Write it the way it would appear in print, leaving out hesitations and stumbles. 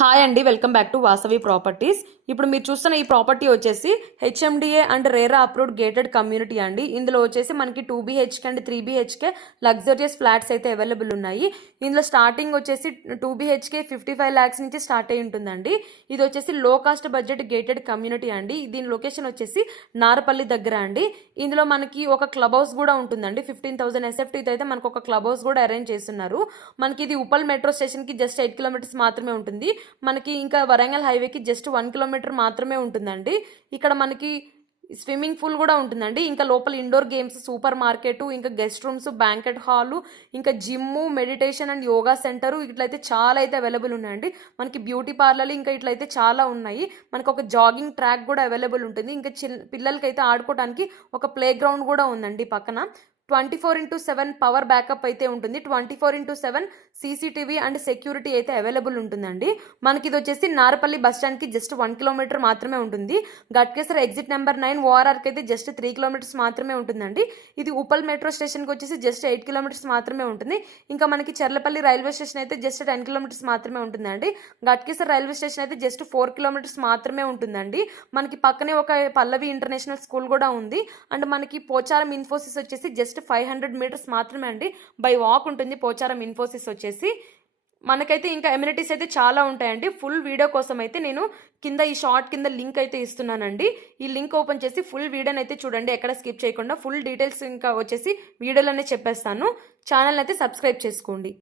Hi అండి, welcome back to Vasavi properties. ఇప్పుడు మీరు చూస్తున్న ఈ ప్రాపర్టీ వచ్చేసి HMDA and RERA approved gated community అండి. ఇందులో వచ్చేసి మనకి 2BHK and 3BHK luxurious flats అయితే అవైలబుల్ ఉన్నాయి. ఇందులో స్టార్టింగ్ వచ్చేసి 2BHK 55 lakhs నుంచి స్టార్ట్ అయి ఉంటుందండి. ఇది వచ్చేసి లో కాస్ట్ బడ్జెట్ గేటెడ్ కమ్యూనిటీ అండి. దీని లొకేషన్ వచ్చేసి నారపల్లి దగ్గర అండి. ఇందులో మనకి ఒక క్లబ్ హౌస్ కూడా ఉంటుందండి. 15,000 SFTతో అయితే మనకు ఒక క్లబ్ హౌస్ కూడా అరేంజ్ చేస్తున్నారు. మనకి ఇది ఉప్పల్ మెట్రో స్టేషన్కి జస్ట్ 8 kilometers మాత్రమే ఉంటుంది. మనకి ఇంకా వరంగల్ హైవేకి జస్ట్ 1 kilometer మాత్రమే ఉంటుందండి. ఇక్కడ మనకి స్విమ్మింగ్ పూల్ కూడా ఉంటుందండి. ఇంకా లోపల ఇండోర్ గేమ్స్, సూపర్ మార్కెట్, ఇంకా గెస్ట్ రూమ్స్, బ్యాంకెట్ హాలు, ఇంకా gym, meditation and yoga centre ఇట్లయితే చాలా అయితే అవైలబుల్ ఉన్నాయండి. మనకి బ్యూటీ పార్లర్ ఇంకా ఇట్లయితే చాలా ఉన్నాయి. మనకు ఒక జాగింగ్ ట్రాక్ కూడా అవైలబుల్ ఉంటుంది. ఇంకా పిల్లలకి అయితే ఆడుకోవడానికి ఒక ప్లే గ్రౌండ్ కూడా ఉందండి పక్కన. 24/7 పవర్ బ్యాకప్ అయితే ఉంటుంది. 24/7 CCTV అండ్ సెక్యూరిటీ అయితే అవైలబుల్ ఉంటుందండి. మనకి ఇది వచ్చేసి నారపల్లి బస్ స్టాండ్కి జస్ట్ 1 kilometer మాత్రమే ఉంటుంది. గట్కేసర్ ఎగ్జిట్ నెంబర్ 9 ORRకి అయితే జస్ట్ 3 kilometers మాత్రమే ఉంటుందండి. ఇది ఉప్పల్ మెట్రో స్టేషన్కి వచ్చేసి జస్ట్ 8 kilometers మాత్రమే ఉంటుంది. ఇంకా మనకి చర్లపల్లి రైల్వే స్టేషన్ అయితే జస్ట్ 10 kilometers మాత్రమే ఉంటుందండి. గట్కేసర్ రైల్వే స్టేషన్ అయితే జస్ట్ 4 kilometers మాత్రమే ఉంటుందండి. మనకి పక్కనే ఒక పల్లవి ఇంటర్నేషనల్ స్కూల్ కూడా ఉంది. అండ్ మనకి పోచారం ఇన్ఫోసిస్ వచ్చేసి జస్ట్ 500 meters మాత్రమే అండి. బై వాక్ ఉంటుంది పోచారం ఇన్ఫోసిస్ వచ్చేసి. మనకైతే ఇంకా ఎమ్యూనిటీస్ అయితే చాలా ఉంటాయండి. ఫుల్ వీడియో కోసం అయితే నేను కింద ఈ షార్ట్ కింద లింక్ అయితే ఇస్తున్నానండి. ఈ లింక్ ఓపెన్ చేసి ఫుల్ వీడియోని అయితే చూడండి, ఎక్కడ స్కిప్ చేయకుండా. ఫుల్ డీటెయిల్స్ ఇంకా వచ్చేసి వీడియోలోనే చెప్పేస్తాను. ఛానల్ అయితే సబ్స్క్రైబ్ చేసుకోండి.